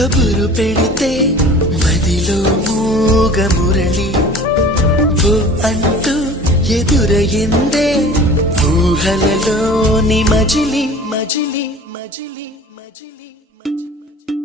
కబురు పెడితే మదిలో మూగ మురళి ఓ అంటూ ఎదురయిందే ఊహలలోని మజిలి మజిలి మజిలి మజిలి మజిలి